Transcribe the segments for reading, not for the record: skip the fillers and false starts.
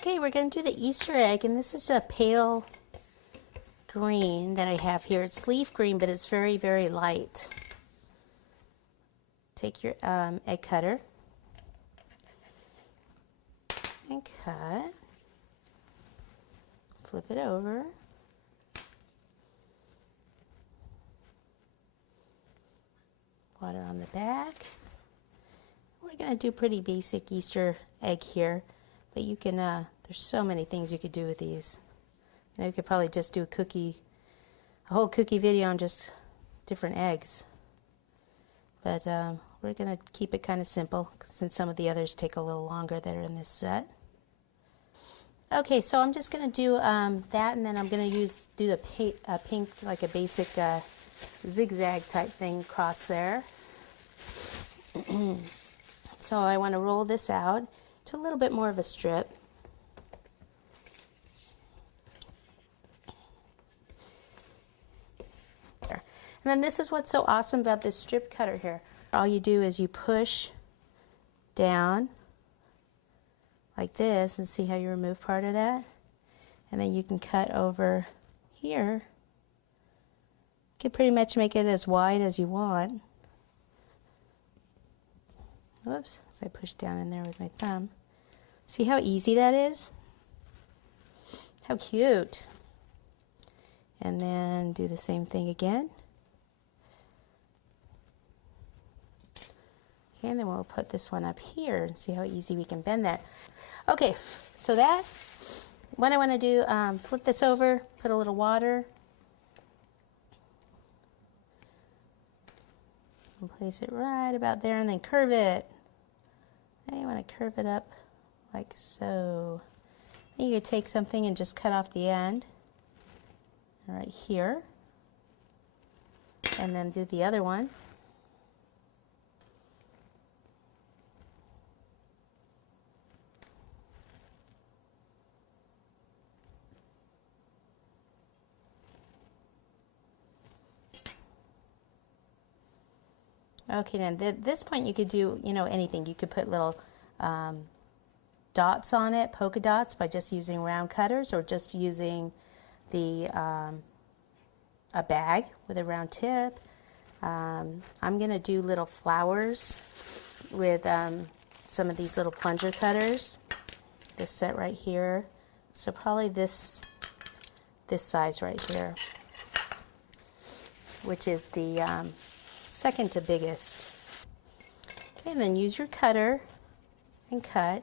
Okay, we're going to do the Easter egg, and this is a pale green that I have here. It's leaf green, but it's very, very light. Take your egg cutter and cut. Flip it over. Water on the back. We're going to do pretty basic Easter egg here, but you can, there's so many things you could do with these. You know, you could probably just do a whole cookie video on just different eggs. But we're going to keep it kind of simple since some of the others take a little longer that are in this set. Okay, so I'm just going to do that, and then I'm going to do the pink, like a basic zigzag type thing across there. So I want to roll this out to a little bit more of a strip. There. And then this is what's so awesome about this strip cutter here. All you do is you push down like this, and see how you remove part of that? And then you can cut over here. You can pretty much make it as wide as you want. Whoops, as I push down in there with my thumb. See how easy that is? How cute. And then do the same thing again. Okay, and then we'll put this one up here and see how easy we can bend that. Okay, so that, what I want to do, flip this over, put a little water, and place it right about there, and then curve it. Now you want to curve it up like so. Then you could take something and just cut off the end, right here, and then do the other one. Okay, then at this point you could do, you know, anything. You could put little dots on it, polka dots, by just using round cutters, or just using the a bag with a round tip. I'm going to do little flowers with some of these little plunger cutters. This set right here. So probably this size right here, which is the second to biggest. Okay, and then use your cutter and cut.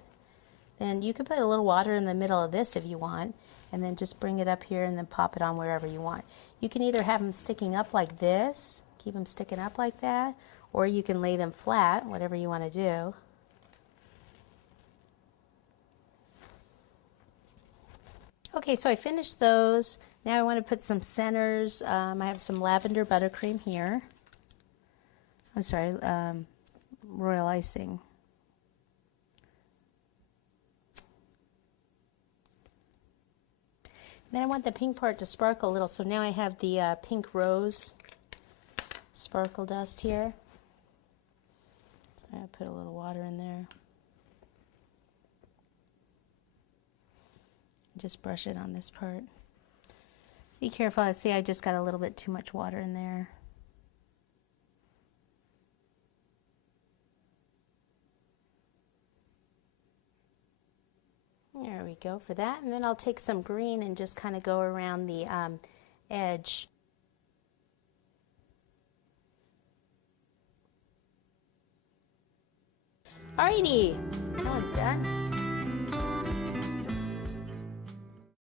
Then you could put a little water in the middle of this if you want, and then just bring it up here and then pop it on wherever you want. You can either have them sticking up like this, keep them sticking up like that, or you can lay them flat, whatever you want to do. Okay, so I finished those. Now I want to put some centers. I have some lavender buttercream here. I'm sorry, royal icing. Then I want the pink part to sparkle a little, so now I have the pink rose sparkle dust here. So I put a little water in there. Just brush it on this part. Be careful. See, I just got a little bit too much water in there. There we go for that. And then I'll take some green and just kind of go around the edge. Alrighty, that one's done.